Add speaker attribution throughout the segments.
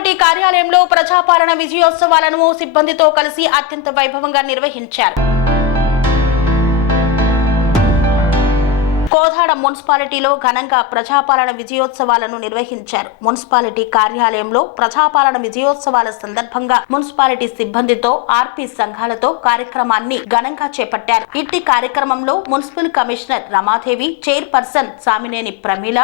Speaker 1: Municipality కార్యాలయంలో ప్రజాపాలన విజయోత్సవాలను సిబ్బందితో కలిసి అత్యంత వైభవంగా నిర్వహించారు. కోదాడ మున్సిపాలిటీలో ఘనంగా ప్రజాపాలన విజయోత్సవాలను నిర్వహించారు. మున్సిపాలిటీ కార్యాలయంలో ప్రజాపాలన విజయోత్సవాల సందర్భంగా మున్సిపాలిటీ సిబ్బందితో ఆర్పీ సంఘాలతో కార్యక్రమాన్ని ఘనంగా చేపట్టారు. ఇట్టి కార్యక్రమంలో municipal commissioner Ramadevi chairperson Samineni Pramila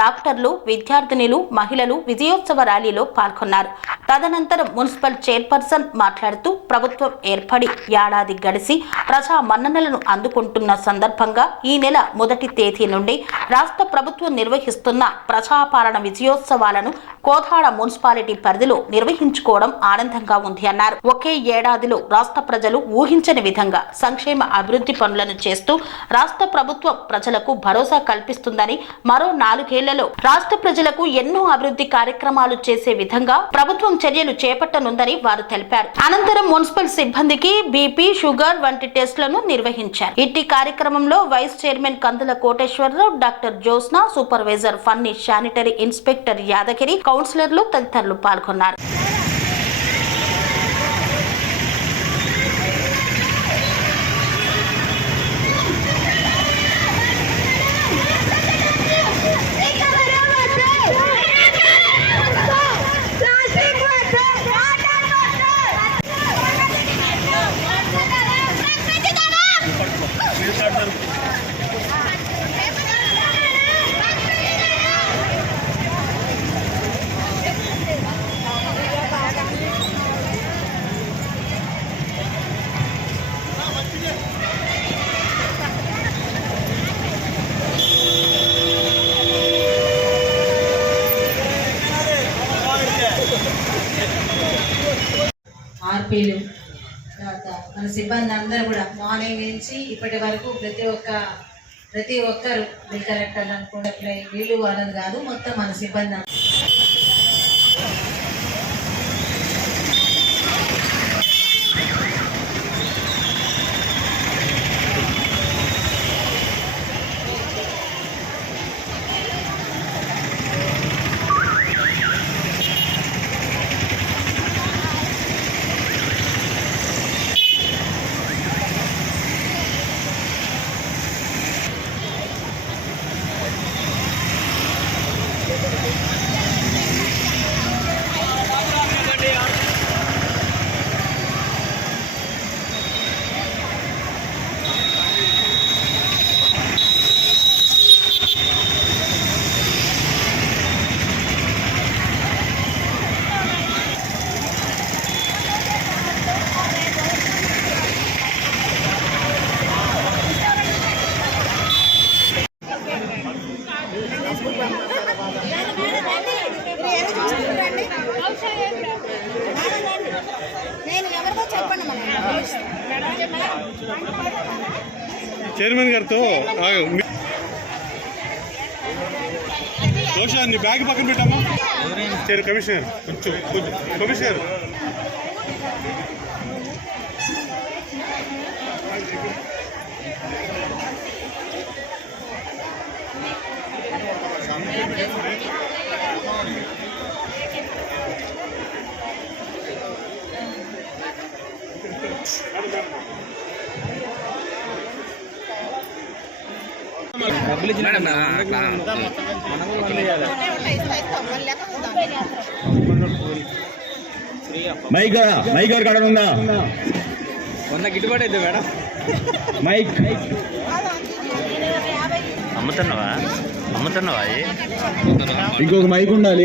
Speaker 1: డాక్టర్లు విద్యార్థినిలు మహిళలు విజయోత్సవ ర్యాలీలో పాల్గొన్నారు. తదనంతరం మున్సిపల్ చైర్పర్సన్ మాట్లాడుతూ ప్రభుత్వం ఏర్పడి ఏడాది గడిచి ప్రజా మన్ననలను అందుకుంటున్న సందర్భంగా ఈ నెల మొదటి తేదీ నుండి రాష్ట్ర ప్రభుత్వం నిర్వహిస్తున్న ప్రజాపాలన విజయోత్సవాలను కోథాడ మున్సిపాలిటీ పరిధిలో నిర్వహించుకోవడం ఆనందంగా ఉంది అన్నారు. ఒకే ఏడాదిలో రాష్ట్ర ప్రజలు ఊహించని విధంగా సంక్షేమ అభివృద్ధి పనులను చేస్తూ రాష్ట్ర ప్రభుత్వం ప్రజలకు భరోసా కల్పిస్తుందని మరో నాలుగేళ్ళలో రాష్ట్ర ప్రజలకు ఎన్నో అభివృద్ధి కార్యక్రమాలు చేసే విధంగా ప్రభుత్వం చర్యలు చేపట్టనుందని వారు తెలిపారు. అనంతరం మున్సిపల్ సిబ్బందికి బీపీ షుగర్ వంటి టెస్టులను నిర్వహించారు. ఇట్టి కార్యక్రమంలో vice chairman Kandula Koteswararao doctor Jyotsna supervisor Phani sanitary inspector Yadagiri కౌన్సిలర్లు తదితరులు పాల్గొన్నారు.
Speaker 2: ఆర్పీలు తర్వాత మన సిబ్బంది అందరూ కూడా మార్నింగ్ నుంచి ఇప్పటి వరకు ప్రతి ఒక్క ప్రతి ఒక్కరు బిల్ కలెక్టర్ అనుకుంటే వీళ్ళు వాళ్ళని కాదు మొత్తం మన సిబ్బంది
Speaker 3: చైర్మన్ గారితో నీ బ్యాగ్ పక్కన పెట్టమ్మా. చైర్ కమిషనర్ కొంచెం కొంచెం కమిషనర్
Speaker 4: మైక్ మైక్ ఎవరికి అక్కడ ఉందా?
Speaker 5: మొన్న గిట్టుబాటు అయితే మేడం.
Speaker 4: మైక్.
Speaker 5: అమ్ముతున్నావా? అమ్ముతున్నావా?
Speaker 4: ఇంకొక మైక్ ఉండాలి.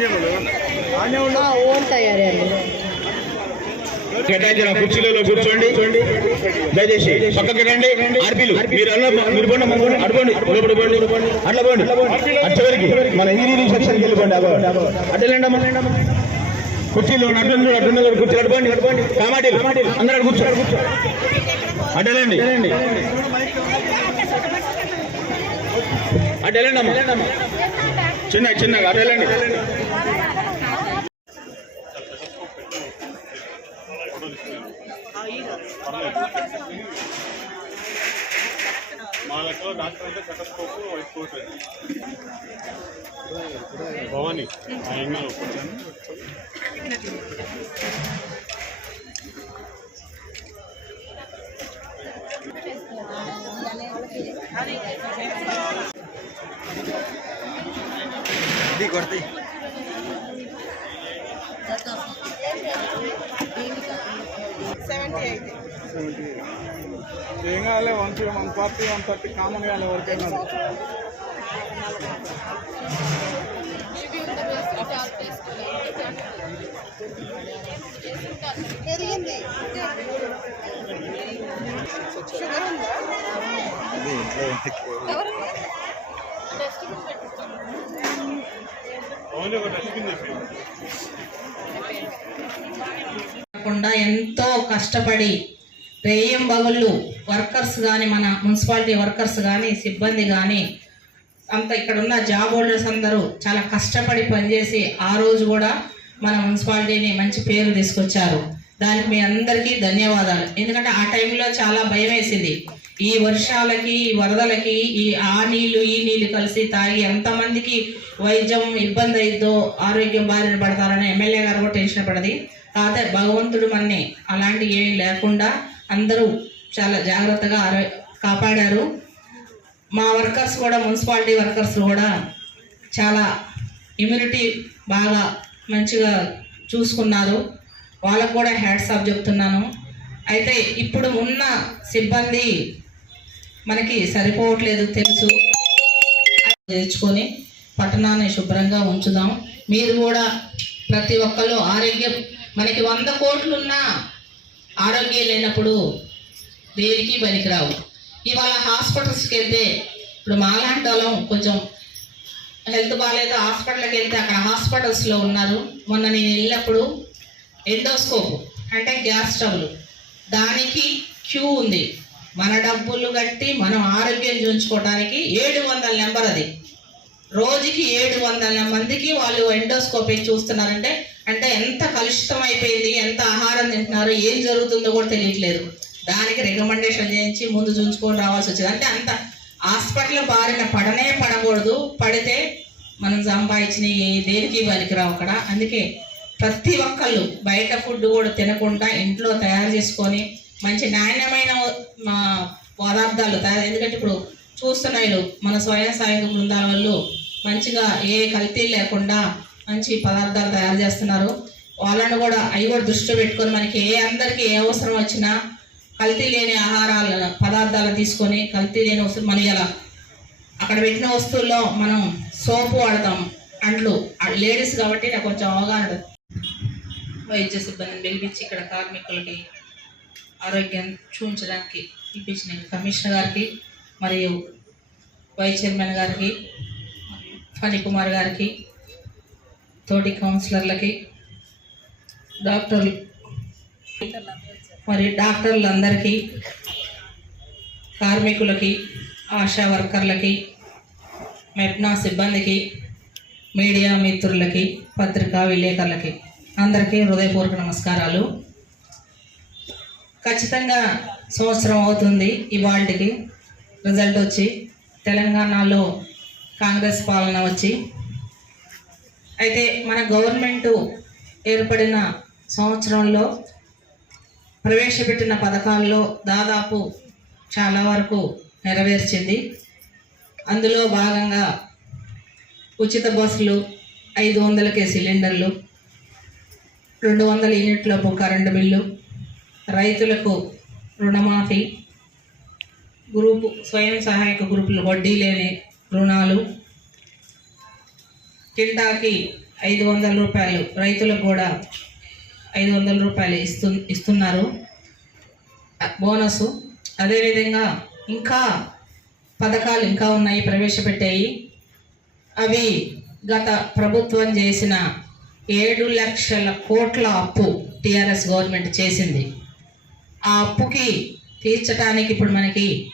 Speaker 3: చేయమను
Speaker 6: ఓన్ తయారీ అండి.
Speaker 4: కేటాయించిన కుర్చీలలో కూర్చోండి. దయచేసి పక్కకి రండి. ఆర్పీలు మీరు అలా మీరు పోండి లోపల పోండి. అట్లా పోండి. అటు చివరికి మన ఈ సెక్షన్కి వెళ్ళిపోండి వెళ్ళండి అమ్మ. కుర్చీలు అటు చూడు కుర్చీలు పోండి. కామాటీలు అందరూ అటు కూర్చో. అటు వెళ్ళండి అమ్మ. చిన్న చిన్నగా అటు వెళ్ళండి.
Speaker 3: మా దగ్గర డాక్టర్ అయితే సెటస్కోప్ వైట్ కోట్ భవానీ ఆ ఎంగల్ కూర్చొని
Speaker 7: ఏం కావాలి? One one forty one thirty common కావాలి ఎవరికైనా.
Speaker 6: పెరిగింది. షుగర్ ఉందా
Speaker 3: ఓన్లీ ఒక డస్ట్బిన్ చెప్పి
Speaker 2: కాకుండా ఎంతో కష్టపడి రేయం బగుళ్ళు వర్కర్స్ కానీ మన మున్సిపాలిటీ వర్కర్స్ కానీ సిబ్బంది కానీ అంత ఇక్కడ ఉన్న జాబ్ హోల్డర్స్ అందరూ చాలా కష్టపడి పనిచేసి ఆ రోజు కూడా మన మున్సిపాలిటీని మంచి పేరు తీసుకొచ్చారు. దానికి మీ అందరికీ ధన్యవాదాలు. ఎందుకంటే ఆ టైంలో చాలా భయం వేసింది ఈ వర్షాలకి ఈ వరదలకి ఈ ఆ నీళ్ళు ఈ నీళ్ళు కలిసి తాగి ఎంతమందికి వైద్యం ఇబ్బంది అయిద్దో ఆరోగ్యం బారిన పడతారని ఎమ్మెల్యే గారు కూడా టెన్షన్ పడది. కాకపోతే భగవంతుడు మన్ని అలాంటి ఏమీ లేకుండా అందరూ చాలా జాగ్రత్తగా ఆరో కాపాడారు. మా వర్కర్స్ కూడా మున్సిపాలిటీ వర్కర్స్ కూడా చాలా ఇమ్యూనిటీ బాగా మంచిగా చూసుకున్నారు. వాళ్ళకు కూడా హ్యాట్స్ ఆఫ్ చెప్తున్నాను. అయితే ఇప్పుడు ఉన్న సిబ్బంది మనకి సరిపోవట్లేదు తెలుసు. చేర్చుకొని పట్టణాన్ని శుభ్రంగా ఉంచుదాం. మీరు కూడా ప్రతి ఒక్కళ్ళు ఆరోగ్యం మనకి వంద కోట్లున్నా ఆరోగ్యం లేనప్పుడు దేనికి పనికిరావు? ఇవాళ హాస్పిటల్స్కి వెళ్తే ఇప్పుడు మాలాంటి వాళ్ళం కొంచెం హెల్త్ బాగాలేదు హాస్పిటల్కి వెళ్తే అక్కడ హాస్పిటల్స్లో ఉన్నారు. మొన్న నేను వెళ్ళినప్పుడు ఎండోస్కోప్ అంటే గ్యాస్ స్టవ్లు. దానికి క్యూ ఉంది. మన డబ్బులు కట్టి మనం ఆరోగ్యం చూపించుకోవడానికి ఏడు వందల నెంబర్ అది. రోజుకి ఏడు వందల మందికి వాళ్ళు ఎండోస్కోపీ చూస్తున్నారంటే అంటే ఎంత కలుషితం అయిపోయింది ఎంత ఆహారం తింటున్నారు ఏం జరుగుతుందో కూడా తెలియట్లేదు. దానికి రికమెండేషన్ చేయించి ముందు చూసుకొని రావాల్సి వచ్చింది. అంటే అంత హాస్పిటల్ బారిన పడనే పడకూడదు. పడితే మనం సంపాదించిన దేనికి దేనికి పనికిరావు అక్కడ. అందుకే ప్రతి ఒక్కళ్ళు బయట ఫుడ్ కూడా తినకుండా ఇంట్లో తయారు చేసుకొని మంచి నాణ్యమైన మా పదార్థాలు తయారు ఎందుకంటే ఇప్పుడు చూస్తున్నాయి మన స్వయం సహాయక బృందాల వాళ్ళు మంచిగా ఏ కల్తీ లేకుండా మంచి పదార్థాలు తయారు చేస్తున్నారు. వాళ్ళను కూడా అవి కూడా దృష్టిలో పెట్టుకొని మనకి ఏ అందరికీ ఏ అవసరం వచ్చినా కల్తీ లేని ఆహారాలు పదార్థాలు తీసుకొని కల్తీ లేని వస్తువులు మన ఇలా అక్కడ పెట్టిన వస్తువుల్లో మనం సోపు వాడతాం అంట్లు. లేడీస్ కాబట్టి నాకు కొంచెం అవగాహన వైద్య సిబ్బందిని పిలిపించి ఇక్కడ కార్మికులకి ఆరోగ్యం చూపించడానికి పిలిపించిన కమిషనర్ గారికి మరియు వైస్ చైర్మన్ గారికి ఫణికుమార్ గారికి తోటి కౌన్సిలర్లకి డాక్టర్లు మరి డాక్టర్లందరికీ కార్మికులకి ఆశా వర్కర్లకి మెట్నా సిబ్బందికి మీడియా మిత్రులకి పత్రికా విలేకరులకి అందరికీ హృదయపూర్వక నమస్కారాలు. ఖచ్చితంగా సంవత్సరం అవుతుంది ఇవాళకి రిజల్ట్ వచ్చి తెలంగాణలో కాంగ్రెస్ పాలన వచ్చి. అయితే మన గవర్నమెంటు ఏర్పడిన సంవత్సరంలో ప్రవేశపెట్టిన పథకాల్లో దాదాపు చాలా వరకు నెరవేర్చింది. అందులో భాగంగా ఉచిత బస్సులు ఐదు వందలకే సిలిండర్లు రెండు వందల యూనిట్లకు కరెంటు బిల్లు రైతులకు రుణమాఫీ గ్రూపు స్వయం సహాయక గ్రూపులు వడ్డీ లేని రుణాలు కింటాకి ఐదు వందల రూపాయలు రైతులకు కూడా ఐదు వందల రూపాయలు ఇస్తు ఇస్తున్నారు. బోనస్ అదేవిధంగా ఇంకా పథకాలు ఇంకా ఉన్నాయి ప్రవేశపెట్టాయి. అవి గత ప్రభుత్వం చేసిన ఏడు లక్షల కోట్ల అప్పు టీఆర్ఎస్ గవర్నమెంట్ చేసింది. ఆ అప్పుకి తీర్చడానికి ఇప్పుడు మనకి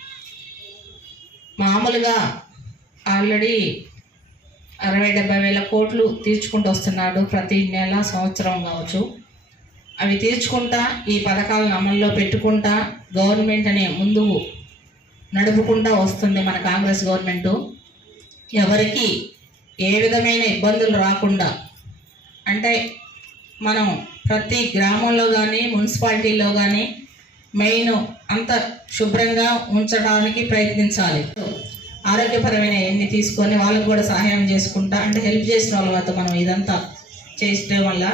Speaker 2: మామూలుగా ఆల్రెడీ అరవై డెబ్బై వేల కోట్లు తీర్చుకుంటూ వస్తున్నాడు ప్రతి నెల సంవత్సరం కావచ్చు. అవి తీర్చుకుంటా ఈ పథకాలను అమల్లో పెట్టుకుంటా గవర్నమెంట్ అనే ముందు నడుపుకుంటా వస్తుంది మన కాంగ్రెస్ గవర్నమెంటు. ఎవరికి ఏ విధమైన ఇబ్బందులు రాకుండా అంటే మనం ప్రతి గ్రామంలో కానీ మున్సిపాలిటీలో కానీ మెయిన్ అంత శుభ్రంగా ఉంచడానికి ప్రయత్నించాలి. ఆరోగ్యపరమైన ఎన్ని తీసుకొని వాళ్ళకు కూడా సహాయం చేసుకుంటా అంటే హెల్ప్ చేసిన వాళ్ళతో మనం ఇదంతా చేయడం వల్ల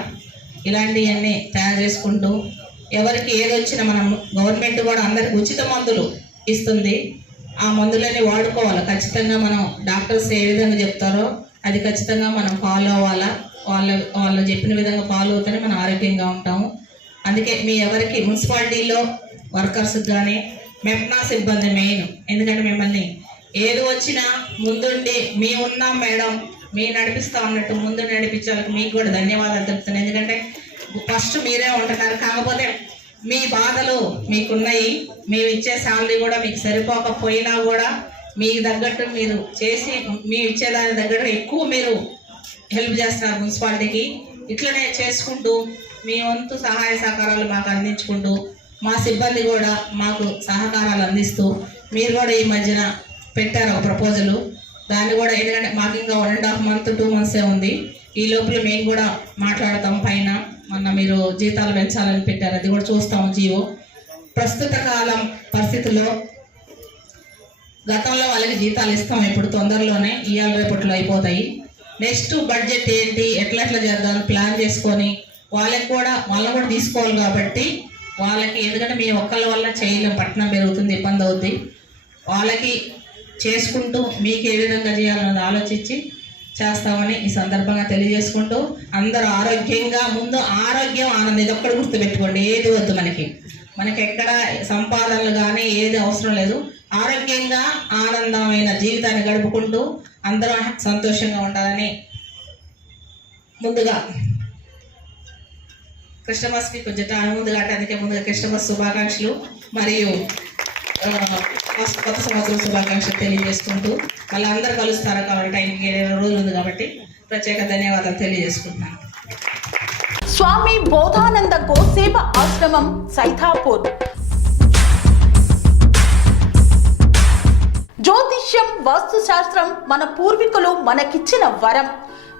Speaker 2: ఇలాంటివన్నీ తయారు చేసుకుంటూ ఎవరికి ఏదొచ్చినా మనం గవర్నమెంట్ కూడా అందరికి ఉచిత మందులు ఇస్తుంది. ఆ మందులన్నీ వాడుకోవాలి. ఖచ్చితంగా మనం డాక్టర్స్ ఏ విధంగా చెప్తారో అది ఖచ్చితంగా మనం ఫాలో అవ్వాలా. వాళ్ళ వాళ్ళు చెప్పిన విధంగా ఫాలో అవుతూనే మనం ఆరోగ్యంగా ఉంటాము. అందుకే మీ ఎవరికి మున్సిపాలిటీలో వర్కర్స్ కానీ మెప్నా సిబ్బంది మెయిన్ ఎందుకంటే మిమ్మల్ని ఏది వచ్చినా ముందుండి మీ ఉన్నాం మేడం మీ నడిపిస్తా ఉన్నట్టు ముందు నడిపించాలకు మీకు కూడా ధన్యవాదాలు తెలుపుతున్నాను ఎందుకంటే ఫస్ట్ మీరే ఉంటున్నారు. కాకపోతే మీ బాధలు మీకున్నాయి. మేము ఇచ్చే శాలరీ కూడా మీకు సరిపోకపోయినా కూడా మీకు తగ్గట్టు మీరు చేసి మేము ఇచ్చేదాని తగ్గట్టు ఎక్కువ మీరు హెల్ప్ చేస్తున్నారు మున్సిపాలిటీకి. ఇట్లనే చేసుకుంటూ మీ వంతు సహాయ సహకారాలు మాకు అందించుకుంటూ మా సిబ్బంది కూడా మాకు సహకారాలు అందిస్తూ మీరు కూడా ఈ మధ్యన పెట్టారు ఒక ప్రపోజలు. దాన్ని కూడా ఎందుకంటే మాకు ఇంకా one and half month two మంత్సే ఉంది. ఈ లోపల మేము కూడా మాట్లాడతాం పైన. మొన్న మీరు జీతాలు పెంచాలని పెట్టారు. అది కూడా చూస్తాము జీవో. ప్రస్తుత కాలం పరిస్థితుల్లో గతంలో వాళ్ళకి జీతాలు ఇస్తాం ఇప్పుడు తొందరలోనే. ఇవాళ రేపట్లో అయిపోతాయి. నెక్స్ట్ బడ్జెట్ ఏంటి? ఎట్లా ఎట్లా చేద్దాం? ప్లాన్ చేసుకొని వాళ్ళకి కూడా వాళ్ళని కూడా తీసుకోవాలి కాబట్టి వాళ్ళకి ఎందుకంటే మీ ఒక్కళ్ళ వల్ల చేయలేం పట్టణం పెరుగుతుంది ఇబ్బంది అవుద్ది. వాళ్ళకి చేసుకుంటూ మీకు ఏ విధంగా చేయాలన్నది ఆలోచించి చేస్తామని ఈ సందర్భంగా తెలియజేసుకుంటూ అందరూ ఆరోగ్యంగా ముందు ఆరోగ్యం ఆనందం ఇది ఒక్కటి గుర్తుపెట్టుకోండి ఏది వద్దు మనకి. మనకి ఎక్కడ సంపాదనలు కానీ ఏది అవసరం లేదు. ఆరోగ్యంగా ఆనందమైన జీవితాన్ని గడుపుకుంటూ అందరూ సంతోషంగా ఉండాలని ముందుగా క్రిస్టమస్కి కొంచెం ముందుగా అందుకే ముందుగా క్రిస్టమస్ శుభాకాంక్షలు మరియు కొత్త సంవత్సరం శుభాకాంక్షలు తెలియజేసుకుంటూ మళ్ళీ అందరు కలుస్తారు కాబట్టి టైంకి ఇరవై రోజులు ఉంది కాబట్టి ప్రత్యేక ధన్యవాదాలు తెలియజేసుకుంటున్నాను.
Speaker 8: స్వామి బోధానంద గోసేవ ఆశ్రమం సైథాపూర్ జ్యోతిష్యం వాస్తుశాస్త్రం మన పూర్వీకులు మనకిచ్చిన వరం.